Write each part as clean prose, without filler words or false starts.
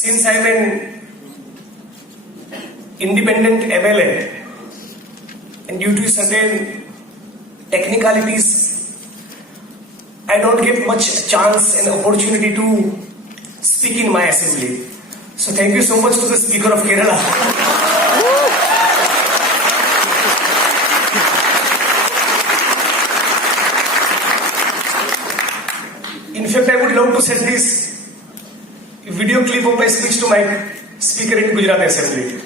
Since I'm an independent MLA and due to certain technicalities, I don't get much chance and opportunity to speak in my assembly. So thank you so much to the Speaker of Kerala. In fact, I would love to send this video clip of my speech to my speaker in Gujarat Assembly.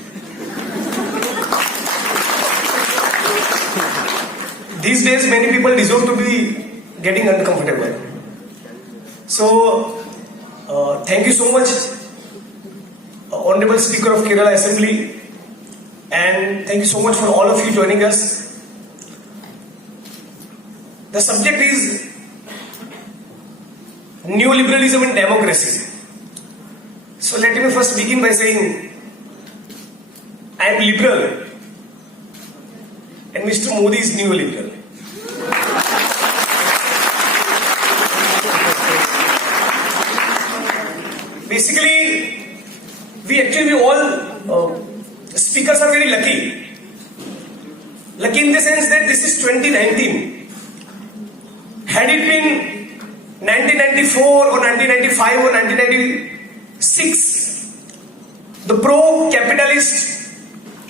These days, many people deserve to be getting uncomfortable. So, thank you so much, Honorable Speaker of Kerala Assembly, and thank you so much for all of you joining us. The subject is neoliberalism and democracy. So let me first begin by saying I am liberal and Mr. Modi is neoliberal. Basically, we all speakers are very lucky. Lucky in the sense that this is 2019. Had it been 1994 or 1995 or 1996, the pro-capitalist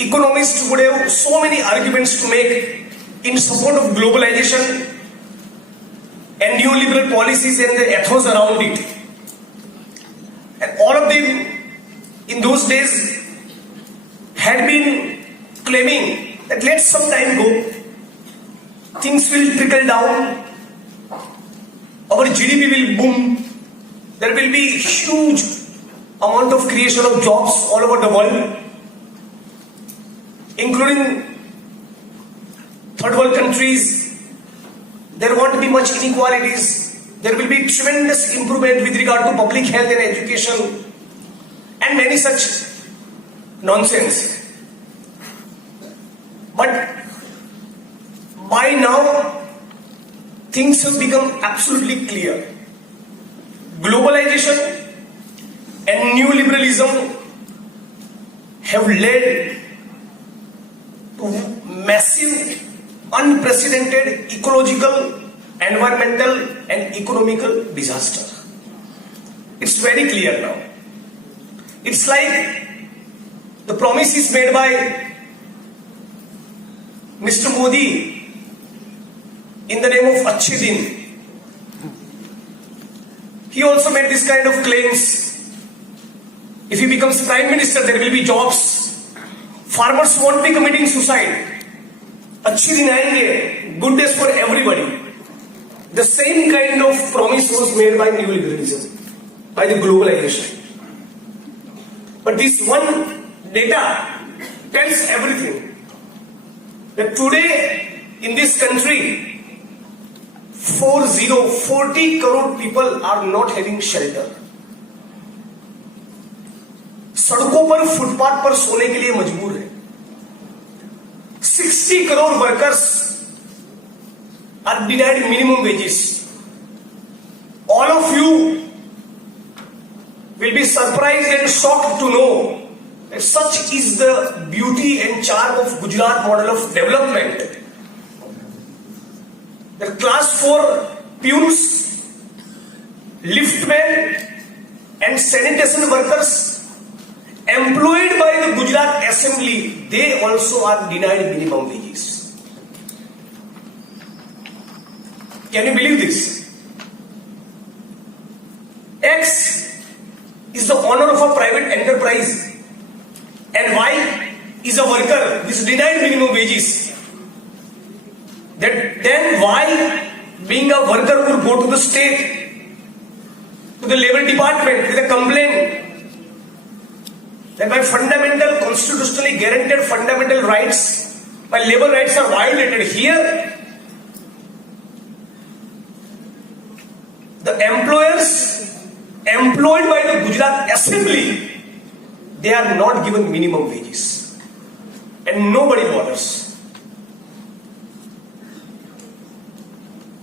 economists would have so many arguments to make in support of globalization and neoliberal policies and the ethos around it. And all of them in those days had been claiming that let some time go, things will trickle down, our GDP will boom, there will be huge amount of creation of jobs all over the world, including third world countries. There won't be much inequalities, there will be tremendous improvement with regard to public health and education and many such nonsense. But by now, things have become absolutely clear. Globalization and neoliberalism have led to massive, unprecedented ecological, environmental and economical disaster. It's very clear now. It's like the promises made by Mr. Modi in the name of Achhe Din. He also made this kind of claims. If he becomes Prime Minister, there will be jobs. Farmers won't be committing suicide. Achhe Din aayenge, good days for everybody. The same kind of promise was made by neoliberalism, by the globalization. But this one data tells everything. That today in this country, 40 crore people are not having shelter. सड़कों पर footpath पर सोने के लिए मजबूर है. 60 crore workers are denied minimum wages. All of you will be surprised and shocked to know that such is the beauty and charm of Gujarat model of development. The class 4 peons, liftmen and sanitation workers employed by the Gujarat Assembly, they also are denied minimum wages. Can you believe this? X is the owner of a private enterprise and Y is a worker who is denied minimum wages. Then Y, being a worker, would go to the state, to the labor department with a complaint that my fundamental, constitutionally guaranteed fundamental rights, my labor rights are violated. Here, the employers employed by the Gujarat Assembly, they are not given minimum wages. And nobody bothers.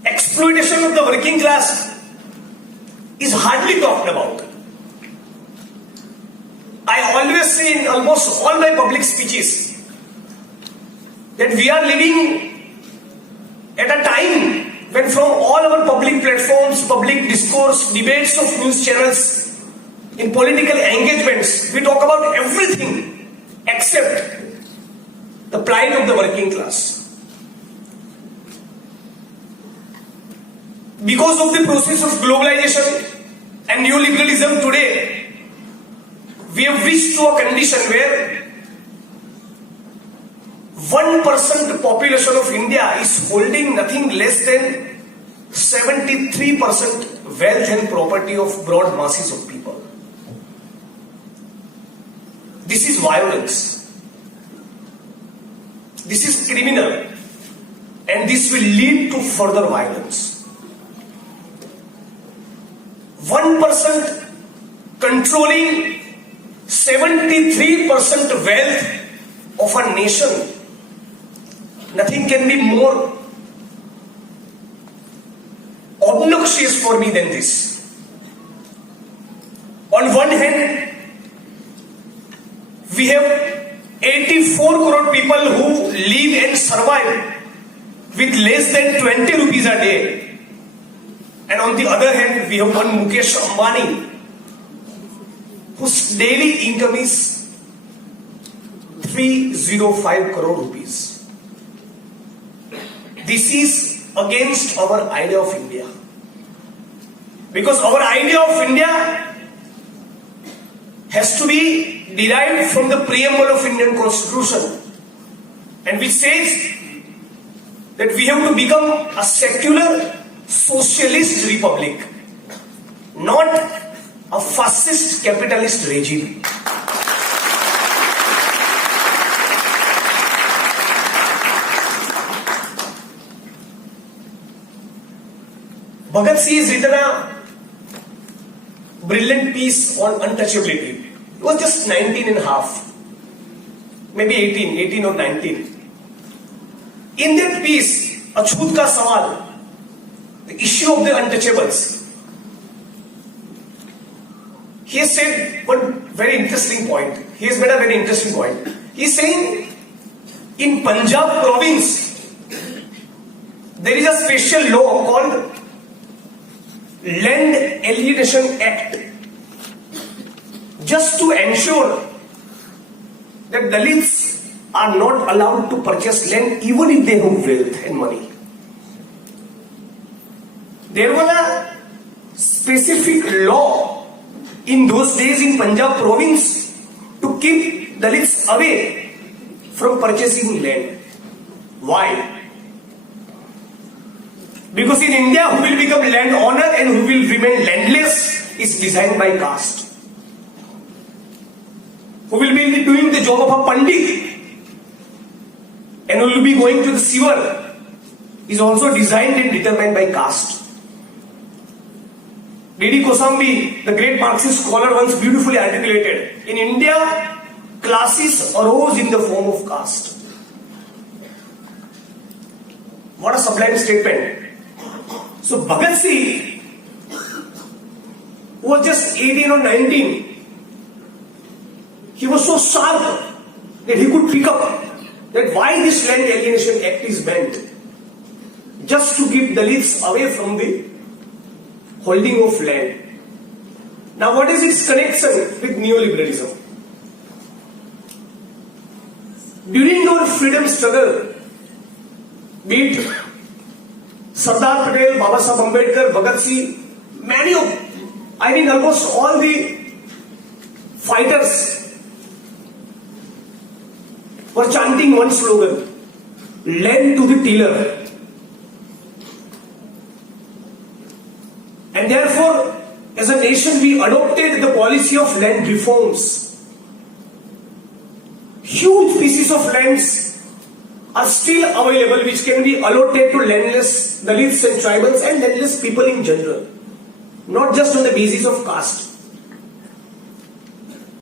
Exploitation of the working class is hardly talked about. always say in almost all my public speeches that we are living at a time when from all our public platforms, public discourse, debates of news channels, in political engagements, we talk about everything except the plight of the working class. Because of the process of globalization and neoliberalism today, we have reached to a condition where 1% population of India is holding nothing less than 73% wealth and property of broad masses of people. This is violence. This is criminal. And this will lead to further violence. 1% controlling 73% wealth of a nation. Nothing can be more obnoxious for me than this. On one hand, we have 84 crore people who live and survive with less than 20 rupees a day. And on the other hand, we have one Mukesh Ambani, whose daily income is 305 crore rupees. This is against our idea of India. Because our idea of India has to be derived from the preamble of Indian Constitution, and which says that we have to become a secular socialist republic, not a fascist capitalist regime. Bhagat Singh has written a brilliant piece on untouchability. He was just 19 and a half, maybe 18 or 19. In that piece, Achut Ka Sawal, the issue of the untouchables, he has said one very interesting point. He has made a very interesting point. He is saying in Punjab province, there is a special law called Land Alienation Act, just to ensure that Dalits are not allowed to purchase land even if they have wealth and money. There was a specific law in those days in Punjab province to keep Dalits away from purchasing land. Why? Because in India, who will become landowner and who will remain landless is designed by caste. Who will be doing the job of a pandit and who will be going to the sewer is also designed and determined by caste. D.D. Kosambi, the great Marxist scholar, once beautifully articulated, in India, classes arose in the form of caste. What a sublime statement. So Bhagat Singh, who was just 18 or 19, he was so sharp that he could pick up that why this Land Alienation Act is meant, just to keep Dalits away from the holding of land. Now what is its connection with neoliberalism? During our freedom struggle, be it Sardar Patel, Baba Saheb Ambedkar, Bhagat Singh, almost all the fighters were chanting one slogan: land to the tiller. And therefore, as a nation, we adopted the policy of land reforms. Huge pieces of lands are still available which can be allotted to landless Dalits and tribals and landless people in general, not just on the basis of caste.